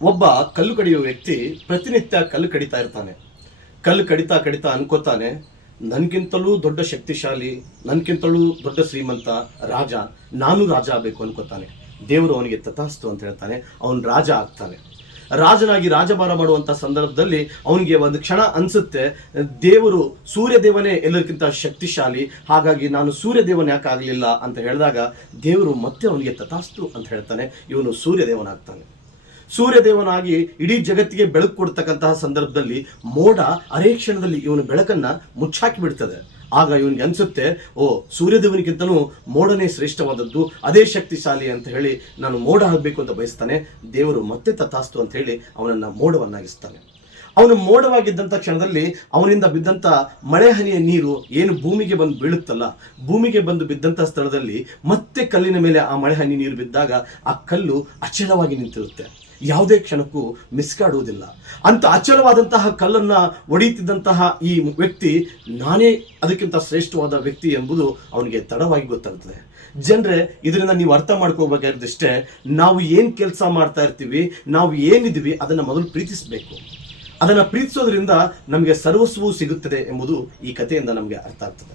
ಒಬ್ಬ ಕಲ್ಲು ಕಡಿಯುವ ವ್ಯಕ್ತಿ ಪ್ರತಿನಿತ್ಯ ಕಲ್ಲು ಕಡಿತಾ ಇರ್ತಾನೆ. ಕಲ್ಲು ಕಡಿತಾ ಕಡಿತಾ ಅನ್ಕೋತಾನೆ, ನನ್ಗಿಂತಲೂ ದೊಡ್ಡ ಶಕ್ತಿಶಾಲಿ, ನನ್ಗಿಂತಲೂ ದೊಡ್ಡ ಶ್ರೀಮಂತ ರಾಜ, ನಾನು ರಾಜ ಆಗಬೇಕು ಅನ್ಕೋತಾನೆ. ದೇವರು ಅವನಿಗೆ ತಥಾಸ್ತು ಅಂತ ಹೇಳ್ತಾನೆ. ಅವನು ರಾಜ ಆಗ್ತಾನೆ. ರಾಜನಾಗಿ ರಾಜಭಾರ ಮಾಡುವಂತ ಸಂದರ್ಭದಲ್ಲಿ ಅವನಿಗೆ ಒಂದು ಕ್ಷಣ ಅನ್ಸುತ್ತೆ, ದೇವರು ಸೂರ್ಯದೇವನೇ ಎಲ್ಲರಿಗಿಂತ ಶಕ್ತಿಶಾಲಿ, ಹಾಗಾಗಿ ನಾನು ಸೂರ್ಯದೇವನ ಯಾಕೆ ಆಗಲಿಲ್ಲ ಅಂತ ಹೇಳಿದಾಗ ದೇವರು ಮತ್ತೆ ಅವನಿಗೆ ತಥಾಸ್ತು ಅಂತ ಹೇಳ್ತಾನೆ. ಇವನು ಸೂರ್ಯದೇವನಾಗ್ತಾನೆ. ಸೂರ್ಯದೇವನಾಗಿ ಇಡೀ ಜಗತ್ತಿಗೆ ಬೆಳಕು ಕೊಡ್ತಕ್ಕಂತಹ ಸಂದರ್ಭದಲ್ಲಿ ಮೋಡ ಅರೆ ಕ್ಷಣದಲ್ಲಿ ಇವನ ಬೆಳಕನ್ನ ಮುಚ್ಚಾಕಿ ಬಿಡ್ತದೆ. ಆಗ ಇವನಿಗೆ ಅನ್ಸುತ್ತೆ, ಓ, ಸೂರ್ಯದೇವನಿಗಿಂತನೂ ಮೋಡನೇ ಶ್ರೇಷ್ಠವಾದದ್ದು, ಅದೇ ಶಕ್ತಿಶಾಲಿ ಅಂತ ಹೇಳಿ ನಾನು ಮೋಡ ಆಗಬೇಕು ಅಂತ ಬಯಸ್ತಾನೆ. ದೇವರು ಮತ್ತೆ ತಥಾಸ್ತು ಅಂತ ಹೇಳಿ ಅವನನ್ನ ಮೋಡವನ್ನಾಗಿಸ್ತಾನೆ. ಅವನು ಮೋಡವಾಗಿದ್ದಂಥ ಕ್ಷಣದಲ್ಲಿ ಅವನಿಂದ ಬಿದ್ದಂಥ ಮಳೆ ಹನಿಯ ನೀರು ಏನು ಭೂಮಿಗೆ ಬಂದು ಬೀಳುತ್ತಲ್ಲ, ಭೂಮಿಗೆ ಬಂದು ಬಿದ್ದಂಥ ಸ್ಥಳದಲ್ಲಿ ಮತ್ತೆ ಕಲ್ಲಿನ ಮೇಲೆ ಆ ಮಳೆ ಹನಿ ನೀರು ಬಿದ್ದಾಗ ಆ ಕಲ್ಲು ಅಚಲವಾಗಿ ನಿಂತಿರುತ್ತೆ, ಯಾವುದೇ ಕ್ಷಣಕ್ಕೂ ಮಿಸ್ಕಾಡುವುದಿಲ್ಲ. ಅಂತ ಅಚಲವಾದಂತಹ ಕಲ್ಲನ್ನ ಒಡೆಯುತ್ತಿದ್ದಂತಹ ಈ ವ್ಯಕ್ತಿ ನಾನೇ ಅದಕ್ಕಿಂತ ಶ್ರೇಷ್ಠವಾದ ವ್ಯಕ್ತಿ ಎಂಬುದು ಅವನಿಗೆ ತಡವಾಗಿ ಗೊತ್ತಾಗ್ತದೆ. ಜನರೇ, ಇದರಿಂದ ನೀವು ಅರ್ಥ ಮಾಡ್ಕೋಬೇಕಾಗಿದ್ದಷ್ಟೇ, ನಾವು ಏನು ಕೆಲಸ ಮಾಡ್ತಾ ಇರ್ತೀವಿ, ನಾವು ಏನಿದ್ದೀವಿ ಅದನ್ನ ಮೊದಲು ಪ್ರೀತಿಸಬೇಕು. ಅದನ್ನು ಪ್ರೀತಿಸೋದ್ರಿಂದ ನಮಗೆ ಸರ್ವಸ್ವವು ಸಿಗುತ್ತದೆ ಎಂಬುದು ಈ ಕಥೆಯಿಂದ ನಮಗೆ ಅರ್ಥ ಆಗ್ತದೆ.